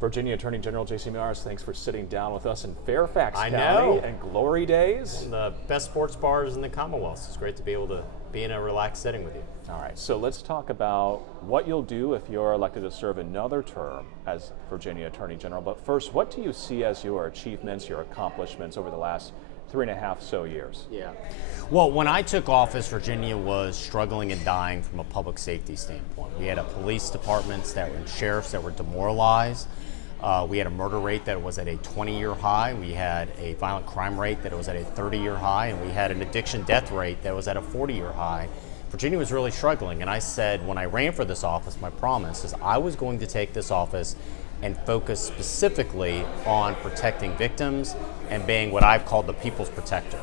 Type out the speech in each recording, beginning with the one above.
Virginia Attorney General J.C. Miyares, thanks for sitting down with us in Fairfax I County know. and glory days. One of the best sports bars in the Commonwealth. It's great to be able to be in a relaxed setting with you. All right, so let's talk about what you'll do if you're elected to serve another term as Virginia Attorney General. But first, what do you see as your achievements, your accomplishments over the last 3.5 so years? Yeah. Well, when I took office, Virginia was struggling and dying from a public safety standpoint. We had a police departments and sheriffs that were demoralized. We had a murder rate that was at a 20-year high. We had a violent crime rate that was at a 30-year high, and we had an addiction death rate that was at a 40-year high. Virginia was really struggling, and I said when I ran for this office, my promise is I was going to take this office and focus specifically on protecting victims and being what I've called the people's protector.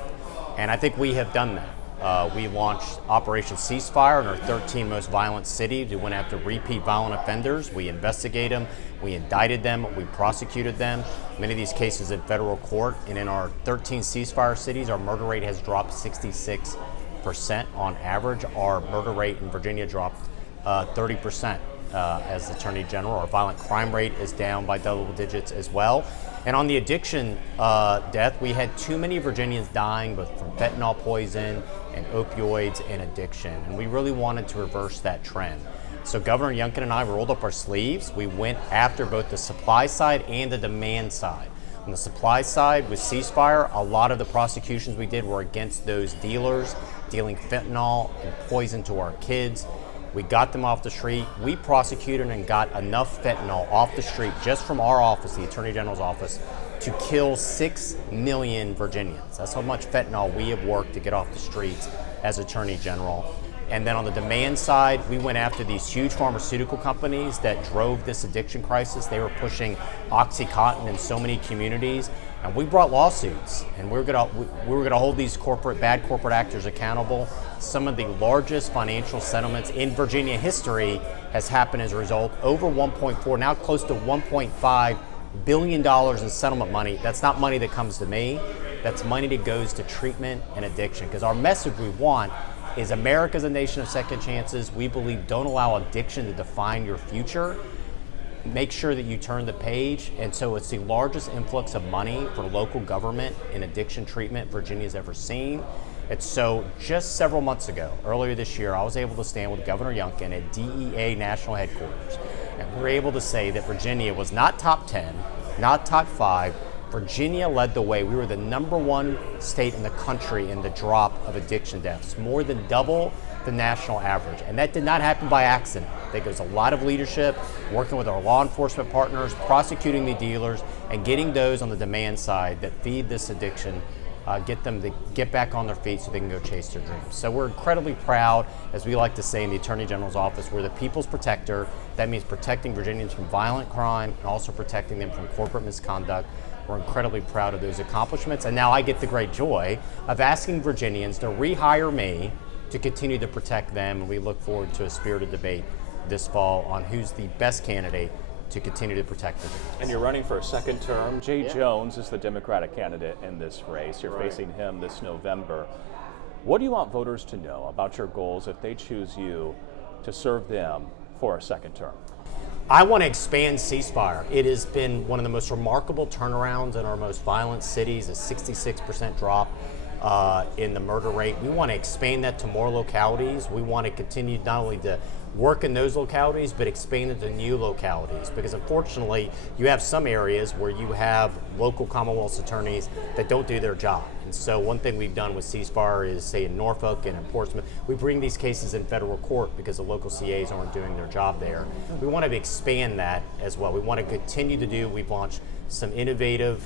And I think we have done that. We launched Operation Ceasefire in our 13 most violent cities. We went after repeat violent offenders. We investigated them. We indicted them. We prosecuted them. Many of these cases in federal court. And in our 13 ceasefire cities, our murder rate has dropped 66% on average. Our murder rate in Virginia dropped 30% as Attorney General. Our violent crime rate is down by double digits as well. And on the addiction death, we had too many Virginians dying both from fentanyl poison and opioids and addiction. And we really wanted to reverse that trend. So Governor Youngkin and I rolled up our sleeves. We went after both the supply side and the demand side. On the supply side with Ceasefire, a lot of the prosecutions we did were against those dealers dealing fentanyl and poison to our kids. We got them off the street. We prosecuted and got enough fentanyl off the street just from our office, the Attorney General's office, to kill 6 million Virginians. That's how much fentanyl we have worked to get off the streets as Attorney General. And then on the demand side, we went after these huge pharmaceutical companies that drove this addiction crisis. They were pushing OxyContin in so many communities. And we brought lawsuits, and we were gonna hold these bad corporate actors accountable. Some of the largest financial settlements in Virginia history has happened as a result. Over 1.4, now close to $1.5 billion in settlement money. That's not money that comes to me. That's money that goes to treatment and addiction. Because our message we want is America's a nation of second chances. We believe don't allow addiction to define your future. Make sure that you turn the page. And so it's the largest influx of money for local government in addiction treatment Virginia's ever seen. And so just several months ago, earlier this year, I was able to stand with Governor Youngkin at DEA National Headquarters. And we were able to say that Virginia was not top 10, not top 5. Virginia led the way. We were the #1 state in the country in the drop of addiction deaths, more than double the national average. And that did not happen by accident. I think there's a lot of leadership, working with our law enforcement partners, prosecuting the dealers, and getting those on the demand side that feed this addiction, get them to get back on their feet so they can go chase their dreams. So we're incredibly proud, as we like to say in the Attorney General's office, we're the people's protector. That means protecting Virginians from violent crime and also protecting them from corporate misconduct. We're incredibly proud of those accomplishments. And now I get the great joy of asking Virginians to rehire me to continue to protect them. And we look forward to a spirited debate this fall on who's the best candidate to continue to protect Virginians. And you're running for a second term. Jay Jones is the Democratic candidate in this race. You're facing him this November. What do you want voters to know about your goals if they choose you to serve them for a second term? I want to expand Ceasefire. It has been one of the most remarkable turnarounds in our most violent cities, a 66% drop in the murder rate. We want to expand that to more localities. We want to continue not only to work in those localities, but expand it to new localities. Because unfortunately, you have some areas where you have local Commonwealth attorneys that don't do their job. And so one thing we've done with Ceasefire is, say in Norfolk and in Portsmouth, we bring these cases in federal court because the local CAs aren't doing their job there. We want to expand that as well. We want to continue to do, we've launched some innovative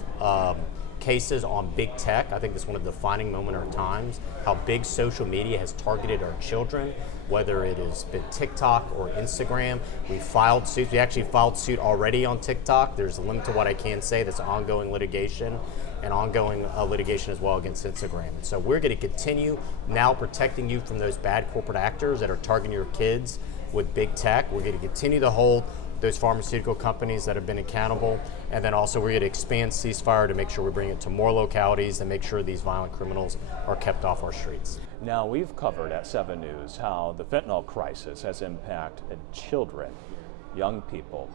cases on big tech. I think that's one of the defining moments of our times, how big social media has targeted our children, whether it has been TikTok or Instagram. We filed suits. We actually filed suit already on TikTok. There's a limit to what I can say. That's ongoing litigation and ongoing litigation as well against Instagram. And so we're going to continue now protecting you from those bad corporate actors that are targeting your kids with big tech. We're going to continue to hold those pharmaceutical companies that have been accountable. And then also we're going to expand Ceasefire to make sure we bring it to more localities and make sure these violent criminals are kept off our streets. Now, we've covered at 7 News how the fentanyl crisis has impacted children, young people.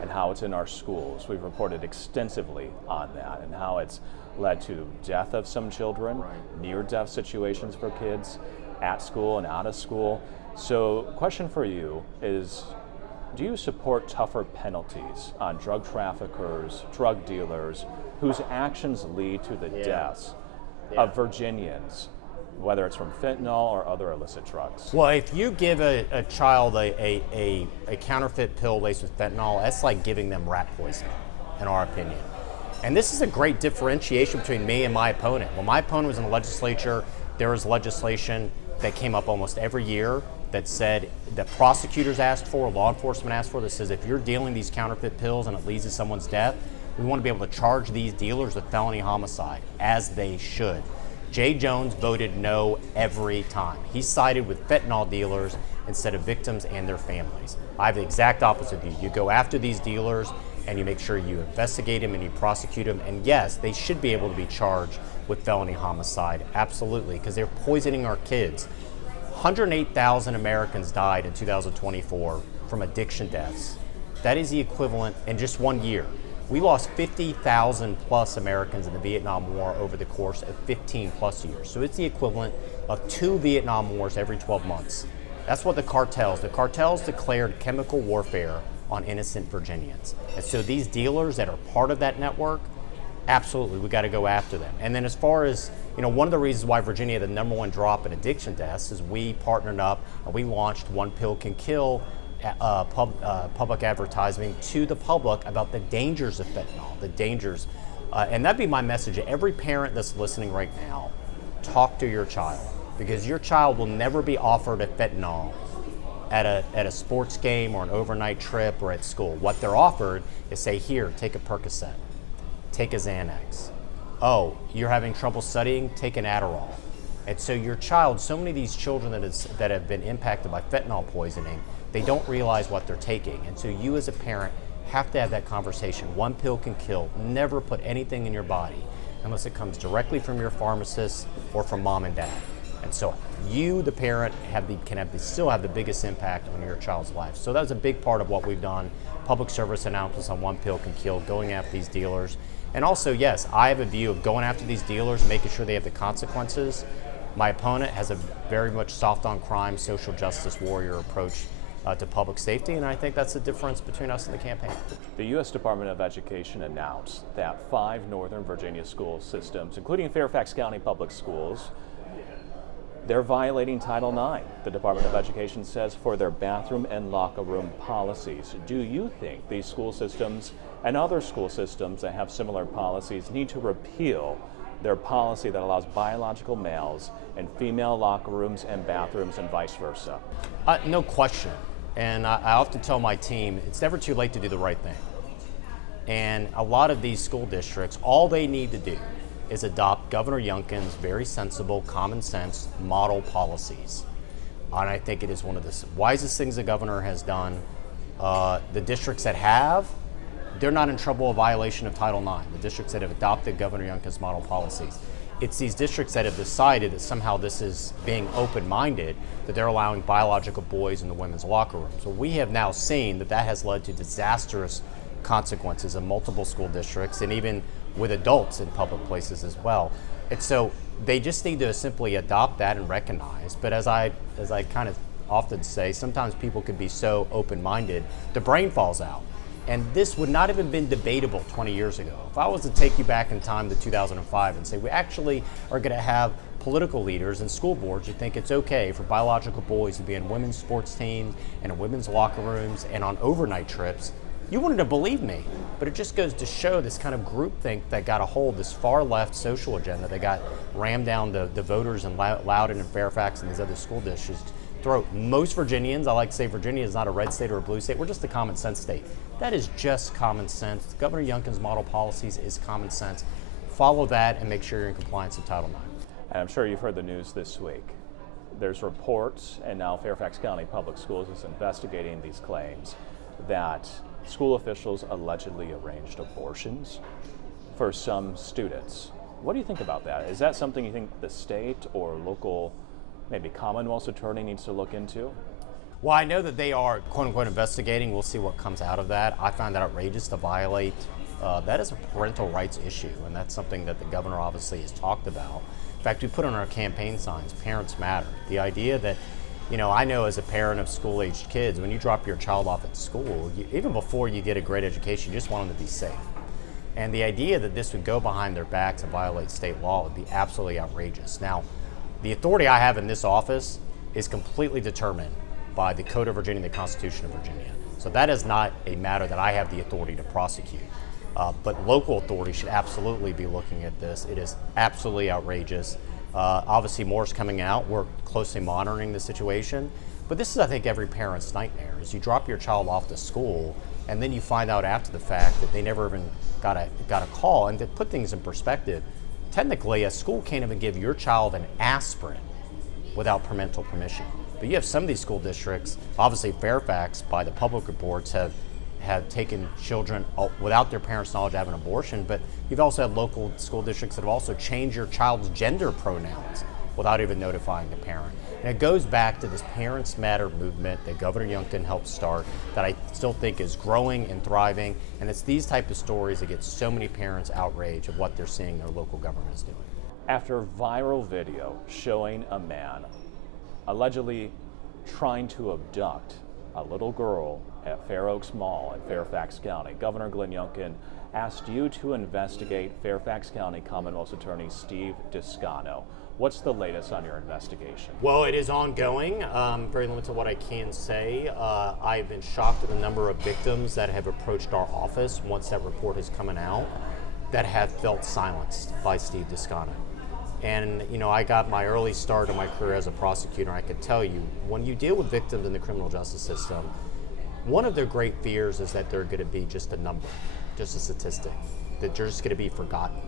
and how it's in our schools. We've reported extensively on that and how it's led to death of some children, near-death situations for kids at school and out of school. So, question for you is, do you support tougher penalties on drug traffickers, drug dealers, whose actions lead to the deaths of Virginians, whether it's from fentanyl or other illicit drugs? Well, if you give a child a counterfeit pill laced with fentanyl, that's like giving them rat poison, in our opinion. And this is a great differentiation between me and my opponent. When my opponent was in the legislature, there was legislation that came up almost every year that said that prosecutors asked for, law enforcement asked for, that says if you're dealing these counterfeit pills and it leads to someone's death, we want to be able to charge these dealers with felony homicide, as they should. Jay Jones voted no every time. He sided with fentanyl dealers instead of victims and their families. I have the exact opposite view. You go after these dealers and you make sure you investigate them and you prosecute them. And yes, they should be able to be charged with felony homicide, absolutely, because they're poisoning our kids. 108,000 Americans died in 2024 from addiction deaths. That is the equivalent in just 1 year. We lost 50,000 plus Americans in the Vietnam War over the course of 15 plus years. So it's the equivalent of 2 Vietnam Wars every 12 months. That's what the cartels declared chemical warfare on innocent Virginians. And so these dealers that are part of that network, absolutely, we got to go after them. And then as far as, one of the reasons why Virginia had the #1 drop in addiction deaths is we partnered up and we launched One Pill Can Kill public advertising to the public about the dangers of fentanyl, the dangers. And that'd be my message to every parent that's listening right now. Talk to your child, because your child will never be offered a fentanyl at a sports game or an overnight trip or at school. What they're offered is, say, here, take a Percocet, take a Xanax. Oh, you're having trouble studying? Take an Adderall. And so your child, so many of these children that have been impacted by fentanyl poisoning, they don't realize what they're taking. And so you as a parent have to have that conversation. One pill can kill. Never put anything in your body unless it comes directly from your pharmacist or from mom and dad. And so you, the parent, still have the biggest impact on your child's life. So that's a big part of what we've done. Public service announcements on One Pill Can Kill, going after these dealers. And also, yes, I have a view of going after these dealers and making sure they have the consequences. My opponent has a very much soft on crime, social justice warrior approach to public safety, and I think that's the difference between us and the campaign. The U.S. Department of Education announced that 5 Northern Virginia school systems, including Fairfax County Public Schools, they're violating Title IX, the Department of Education says, for their bathroom and locker room policies. Do you think these school systems and other school systems that have similar policies need to repeal their policy that allows biological males in female locker rooms and bathrooms and vice versa? No question. And I often tell my team, it's never too late to do the right thing. And a lot of these school districts, all they need to do is adopt Governor Youngkin's very sensible, common sense model policies. And I think it is one of the wisest things the governor has done. The districts that have, they're not in trouble of violation of Title IX. The districts that have adopted Governor Youngkin's model policies. It's these districts that have decided that somehow this is being open-minded, that they're allowing biological boys in the women's locker room. So we have now seen that has led to disastrous consequences in multiple school districts and even with adults in public places as well. And so they just need to simply adopt that and recognize. But as I kind of often say, sometimes people can be so open-minded, the brain falls out. And this would not have been debatable 20 years ago. If I was to take you back in time to 2005 and say we actually are going to have political leaders and school boards who think it's okay for biological boys to be in women's sports teams and in women's locker rooms and on overnight trips, you wouldn't have believed me. But it just goes to show this kind of groupthink that got a hold, this far left social agenda that got rammed down the voters in Loudoun and Fairfax and these other school districts' throat. Most Virginians, I like to say Virginia is not a red state or a blue state, we're just a common sense state. That is just common sense. Governor Youngkin's model policies is common sense. Follow that and make sure you're in compliance with Title IX. And I'm sure you've heard the news this week. There's reports, and now Fairfax County Public Schools is investigating these claims that school officials allegedly arranged abortions for some students. What do you think about that? Is that something you think the state or local, maybe Commonwealth's attorney needs to look into? Well, I know that they are, quote unquote, investigating. We'll see what comes out of that. I find that outrageous to violate. That is a parental rights issue, and that's something that the governor obviously has talked about. In fact, we put on our campaign signs, parents matter. The idea that, I know as a parent of school-aged kids, when you drop your child off at school, even before you get a great education, you just want them to be safe. And the idea that this would go behind their backs and violate state law would be absolutely outrageous. Now, the authority I have in this office is completely determined by the Code of Virginia and the Constitution of Virginia. So that is not a matter that I have the authority to prosecute. But local authorities should absolutely be looking at this. It is absolutely outrageous. Obviously, more is coming out. We're closely monitoring the situation. But this is, I think, every parent's nightmare, is you drop your child off to school, and then you find out after the fact that they never even got a call. And to put things in perspective, technically, a school can't even give your child an aspirin without parental permission. But you have some of these school districts, obviously Fairfax, by the public reports, have taken children without their parents' knowledge to have an abortion, but you've also had local school districts that have also changed your child's gender pronouns without even notifying the parent. And it goes back to this Parents Matter movement that Governor Youngkin helped start, that I still think is growing and thriving, and it's these type of stories that get so many parents outraged of what they're seeing their local government is doing. After viral video showing a man allegedly trying to abduct a little girl at Fair Oaks Mall in Fairfax County, Governor Glenn Youngkin asked you to investigate Fairfax County Commonwealth's Attorney Steve Descano. What's the latest on your investigation? Well, it is ongoing. Very limited to what I can say. I've been shocked at the number of victims that have approached our office once that report has come out that have felt silenced by Steve Descano. And, I got my early start in my career as a prosecutor. I can tell you, when you deal with victims in the criminal justice system, one of their great fears is that they're going to be just a number, just a statistic, that they're just going to be forgotten.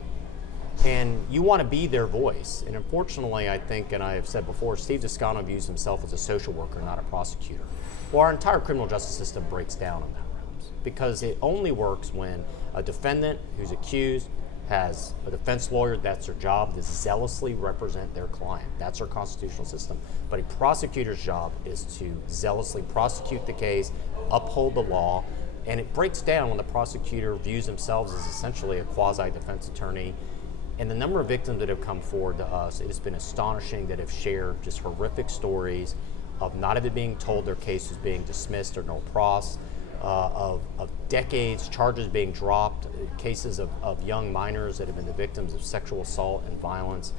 And you want to be their voice. And unfortunately, I think, and I have said before, Steve Descano views himself as a social worker, not a prosecutor. Well, our entire criminal justice system breaks down on that realms, because it only works when a defendant who's accused has a defense lawyer. That's their job, to zealously represent their client. That's our constitutional system. But a prosecutor's job is to zealously prosecute the case, uphold the law, and it breaks down when the prosecutor views themselves as essentially a quasi-defense attorney. And the number of victims that have come forward to us, it has been astonishing, that have shared just horrific stories of not even being told their case was being dismissed or no pros, of decades, charges being dropped, cases of young minors that have been the victims of sexual assault and violence,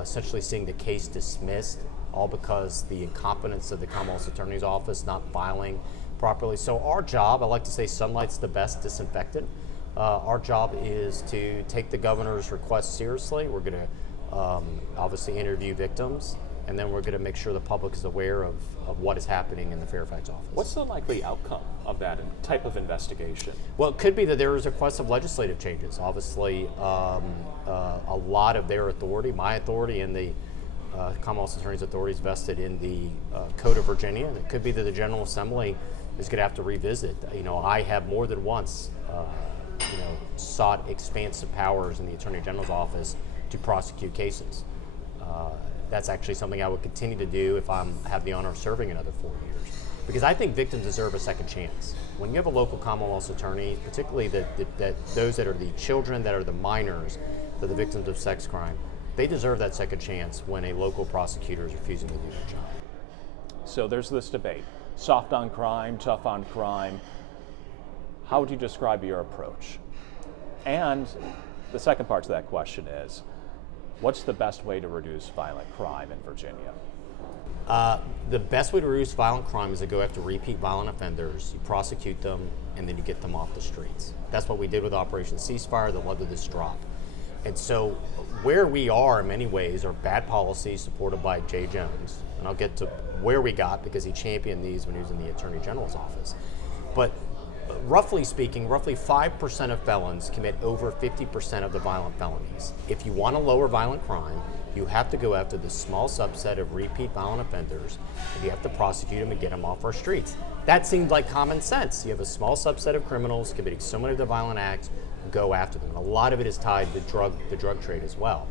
essentially seeing the case dismissed, all because the incompetence of the Commonwealth's Attorney's Office not filing properly. So our job, I like to say sunlight's the best disinfectant. Our job is to take the governor's request seriously. We're going to obviously interview victims, and then we're going to make sure the public is aware of what is happening in the Fairfax office. What's the likely outcome of that type of investigation? Well, it could be that there is a request of legislative changes. Obviously, a lot of their authority, my authority, and the Commonwealth's Attorney's authority is vested in the Code of Virginia. And it could be that the General Assembly is going to have to revisit. I have more than once sought expansive powers in the Attorney General's office to prosecute cases. That's actually something I would continue to do if I have the honor of serving another 4 years. Because I think victims deserve a second chance. When you have a local Commonwealth's attorney, particularly those that are the children, that are the minors, that are the victims of sex crime, they deserve that second chance when a local prosecutor is refusing to do their job. So there's this debate, soft on crime, tough on crime. How would you describe your approach? And the second part to that question is, what's the best way to reduce violent crime in Virginia? The best way to reduce violent crime is to go after repeat violent offenders, you prosecute them, and then you get them off the streets. That's what we did with Operation Ceasefire that led to this drop. And so where we are in many ways are bad policies supported by Jay Jones. And I'll get to where we got, because he championed these when he was in the Attorney General's office. But roughly speaking, roughly 5% of felons commit over 50% of the violent felonies. If you want to lower violent crime, you have to go after the small subset of repeat violent offenders, and you have to prosecute them and get them off our streets. That seems like common sense. You have a small subset of criminals committing so many of the violent acts, go after them. And a lot of it is tied to the drug trade as well.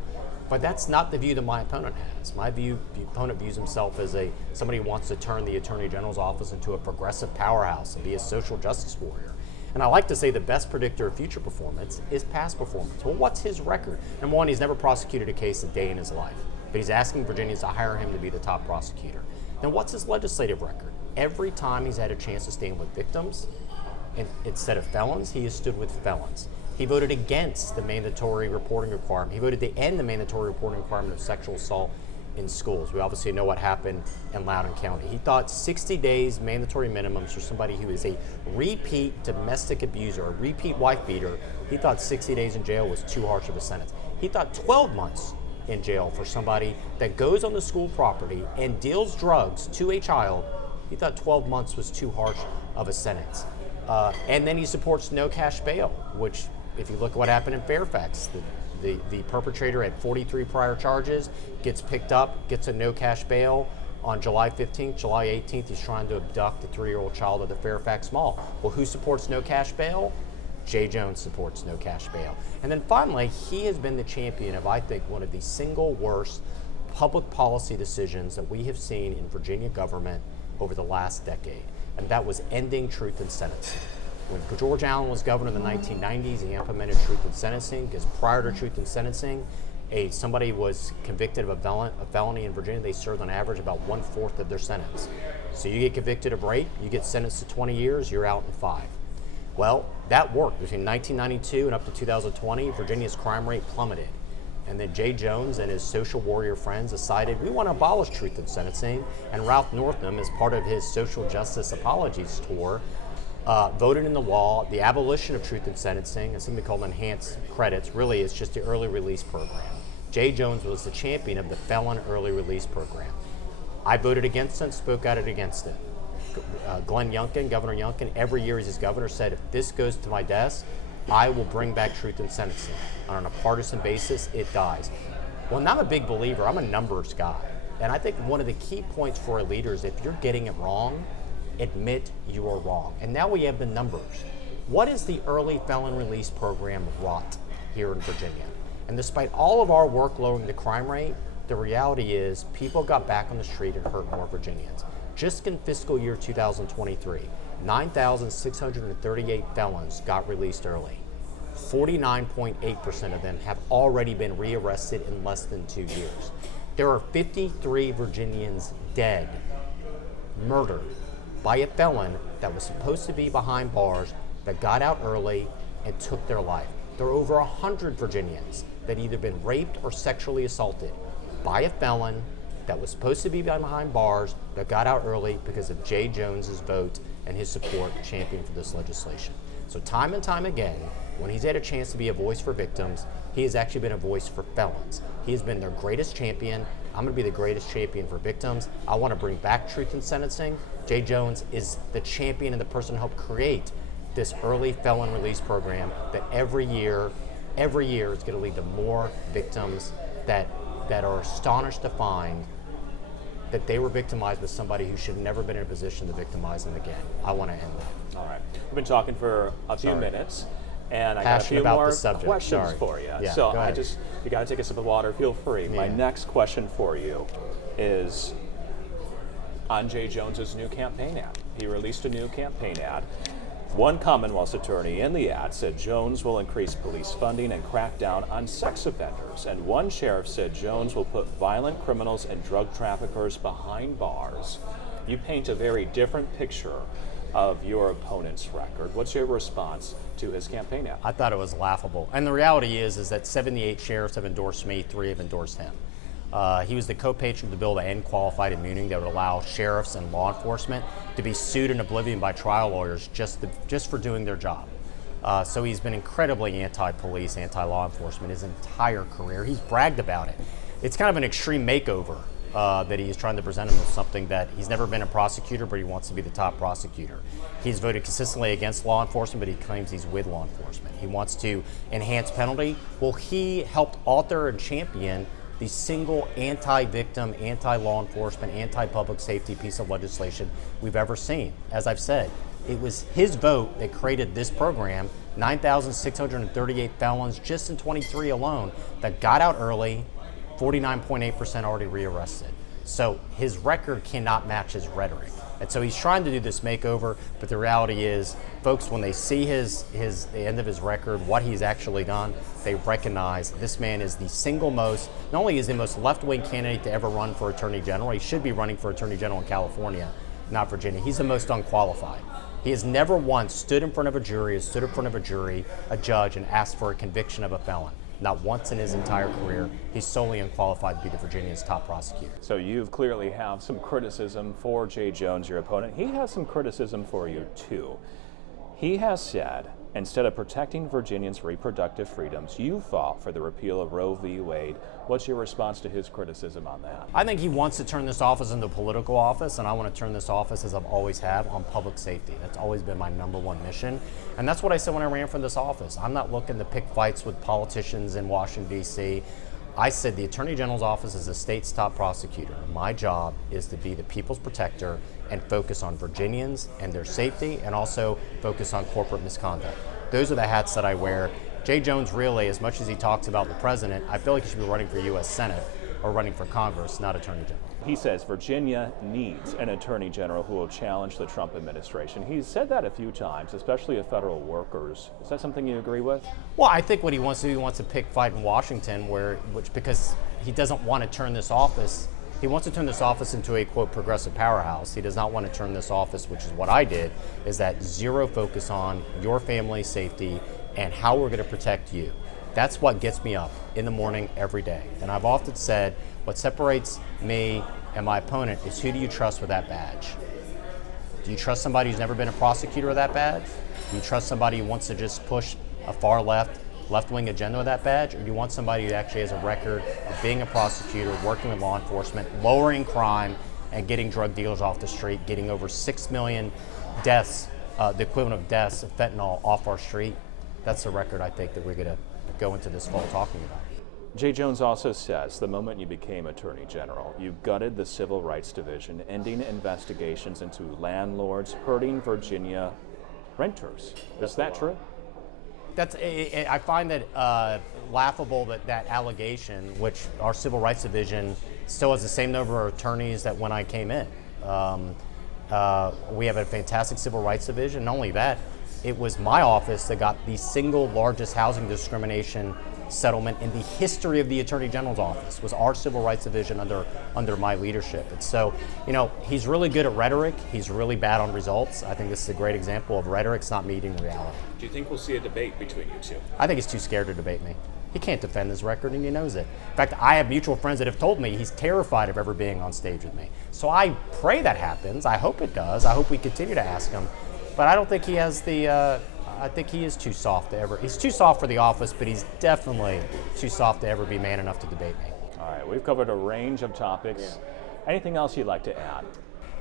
But that's not the view that my opponent has. The opponent views himself as somebody who wants to turn the Attorney General's office into a progressive powerhouse and be a social justice warrior. And I like to say the best predictor of future performance is past performance. Well, what's his record? Number one, he's never prosecuted a case a day in his life, but he's asking Virginians to hire him to be the top prosecutor. Then what's his legislative record? Every time he's had a chance to stand with victims, and instead of felons, he has stood with felons. He voted against the mandatory reporting requirement. He voted to end the mandatory reporting requirement of sexual assault in schools. We obviously know what happened in Loudoun County. He thought 60 days mandatory minimums for somebody who is a repeat domestic abuser, a repeat wife beater. He thought 60 days in jail was too harsh of a sentence. He thought 12 months in jail for somebody that goes on the school property and deals drugs to a child. He thought 12 months was too harsh of a sentence. And then he supports no cash bail, which, if you look at what happened in Fairfax, the perpetrator had 43 prior charges, gets picked up, gets a no cash bail on July 15th, July 18th. He's trying to abduct a 3-year-old child at the Fairfax Mall. Well, who supports no cash bail? Jay Jones supports no cash bail. And then finally, he has been the champion of, I think, one of the single worst public policy decisions that we have seen in Virginia government over the last decade, and that was ending truth in sentencing. When George Allen was governor in the 1990s, he implemented truth in sentencing, because prior to truth in sentencing, somebody was convicted of a felony in Virginia, they served on average about 1/4 of their sentence. So you get convicted of rape, you get sentenced to 20 years, you're out in 5. Well, that worked. Between 1992 and up to 2020, Virginia's crime rate plummeted. And then Jay Jones and his social warrior friends decided, we want to abolish truth in sentencing. And Ralph Northam, as part of his social justice apologies tour, voted in the law the abolition of truth in sentencing and something called enhanced credits. Really, it's just the early release program. Jay Jones was the champion of the felon early release program. I voted against it and spoke out against it. Glenn Youngkin, Governor Youngkin, every year as his governor, said, if this goes to my desk, I will bring back truth in sentencing. On a partisan basis, it dies. Well, and I'm a big believer. I'm a numbers guy. And I think one of the key points for a leader is, if you're getting it wrong, admit you are wrong. And now we have the numbers. What is the early felon release program wrought here in Virginia? And despite all of our work lowering the crime rate, the reality is people got back on the street and hurt more Virginians. Just in fiscal year 2023, 9,638 felons got released early. 49.8% of them have already been rearrested in less than 2 years. There are 53 Virginians dead, murdered by a felon that was supposed to be behind bars, that got out early and took their life. There are over 100 Virginians that either been raped or sexually assaulted by a felon that was supposed to be behind bars, that got out early because of Jay Jones's vote and his support champion for this legislation. So time and time again, when he's had a chance to be a voice for victims, he has actually been a voice for felons. He has been their greatest champion. I'm going to be the greatest champion for victims. I want to bring back truth in sentencing. Jay Jones is the champion and the person who helped create this early felon release program that every year is going to lead to more victims that are astonished to find that they were victimized with somebody who should have never been in a position to victimize them again. I want to end that. All right. We've been talking for a few minutes, and I got a Passionate few about more the subject. questions Sorry. for you. Yeah, so go ahead. you got to take a sip of water. Feel free. My next question for you is on Jay Jones's new campaign ad. He released a new campaign ad. One Commonwealth's attorney in the ad said Jones will increase police funding and crack down on sex offenders. And one sheriff said Jones will put violent criminals and drug traffickers behind bars. You paint a very different picture of your opponent's record. What's your response to his campaign ad? I thought it was laughable. And the reality is that 78 sheriffs have endorsed me, 3 have endorsed him. He was the co-patron of the bill to end qualified immunity that would allow sheriffs and law enforcement to be sued in oblivion by trial lawyers just for doing their job. So he's been incredibly anti-police, anti-law enforcement his entire career. He's bragged about it. It's kind of an extreme makeover that he's trying to present him as something that he's never been a prosecutor, but he wants to be the top prosecutor. He's voted consistently against law enforcement, but he claims he's with law enforcement. He wants to enhance penalty. Well, he helped author and champion the single anti-victim, anti-law enforcement, anti-public safety piece of legislation we've ever seen. As I've said, it was his vote that created this program, 9,638 felons just in 23 alone that got out early 49.8% already rearrested. So his record cannot match his rhetoric. And so he's trying to do this makeover, but the reality is, folks, when they see the end of his record, what he's actually done, they recognize this man is the single most, not only is the most left-wing candidate to ever run for Attorney General, he should be running for Attorney General in California, not Virginia. He's the most unqualified. He has never once stood in front of a jury, a judge, and asked for a conviction of a felon. Not once in his entire career. He's solely unqualified to be the Virginia's top prosecutor. So you clearly have some criticism for Jay Jones, your opponent. He has some criticism for you too. He has said, instead of protecting Virginians' reproductive freedoms, you fought for the repeal of Roe v. Wade. What's your response to his criticism on that? I think he wants to turn this office into a political office, and I want to turn this office, as I've always have, on public safety. That's always been my number one mission. And that's what I said when I ran for this office. I'm not looking to pick fights with politicians in Washington, D.C. I said the Attorney General's office is the state's top prosecutor. My job is to be the people's protector and focus on Virginians and their safety, and also focus on corporate misconduct. Those are the hats that I wear. Jay Jones, really, as much as he talks about the president, I feel like he should be running for U.S. Senate or running for Congress, not Attorney General. He says Virginia needs an Attorney General who will challenge the Trump administration. He's said that a few times, especially of federal workers. Is that something you agree with? Well, I think what he wants to do, he wants to pick fight in Washington, because he doesn't want to turn this office. He wants to turn this office into a, quote, progressive powerhouse. He does not want to turn this office, which is what I did, is that zero focus on your family's safety and how we're going to protect you. That's what gets me up in the morning every day. And I've often said, what separates me and my opponent is, who do you trust with that badge? Do you trust somebody who's never been a prosecutor with that badge? Do you trust somebody who wants to just push a far left-wing agenda with that badge? Or do you want somebody who actually has a record of being a prosecutor, working with law enforcement, lowering crime, and getting drug dealers off the street, getting over 6 million deaths, the equivalent of deaths of fentanyl, off our street? That's the record I think that we're going to go into this fall talking about. Jay Jones also says the moment you became Attorney General, you gutted the Civil Rights Division, ending investigations into landlords hurting Virginia renters. Is that true? I find that laughable that allegation, which our Civil Rights Division still has the same number of attorneys that when I came in. We have a fantastic Civil Rights Division. Not only that, it was my office that got the single largest housing discrimination settlement in the history of the Attorney General's office. Was our Civil Rights Division under my leadership. And so, he's really good at rhetoric. He's really bad on results. I think this is a great example of rhetoric's not meeting reality. Do you think we'll see a debate between you two? I think he's too scared to debate me. He can't defend his record, and he knows it. In fact, I have mutual friends that have told me he's terrified of ever being on stage with me. So I pray that happens. I hope it does. I hope we continue to ask him. But I don't think he has I think he is too soft to ever. He's too soft for the office, but he's definitely too soft to ever be man enough to debate me. All right, we've covered a range of topics. Yeah. Anything else you'd like to add?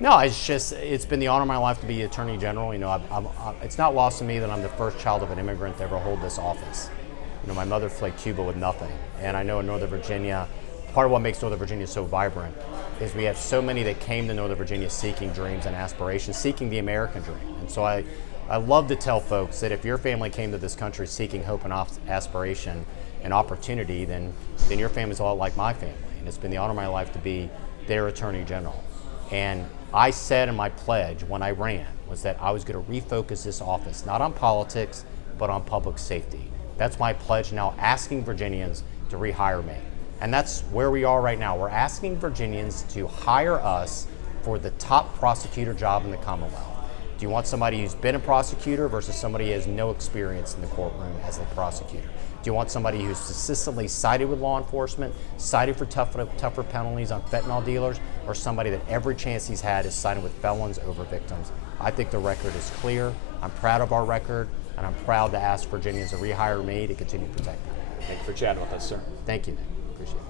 No, it's been the honor of my life to be Attorney General. It's not lost to me that I'm the first child of an immigrant to ever hold this office. My mother fled Cuba with nothing, and I know in Northern Virginia, part of what makes Northern Virginia so vibrant is we have so many that came to Northern Virginia seeking dreams and aspirations, seeking the American dream. And so I love to tell folks that if your family came to this country seeking hope and aspiration and opportunity, then your family's a lot like my family. And it's been the honor of my life to be their Attorney General. And I said in my pledge when I ran was that I was going to refocus this office, not on politics, but on public safety. That's my pledge now, asking Virginians to rehire me. And that's where we are right now. We're asking Virginians to hire us for the top prosecutor job in the Commonwealth. Do you want somebody who's been a prosecutor versus somebody who has no experience in the courtroom as a prosecutor? Do you want somebody who's consistently sided with law enforcement, sided for tougher penalties on fentanyl dealers, or somebody that every chance he's had is siding with felons over victims? I think the record is clear. I'm proud of our record, and I'm proud to ask Virginians to rehire me to continue to protect them. Thank you for chatting with us, sir. Thank you, Nick. Appreciate it.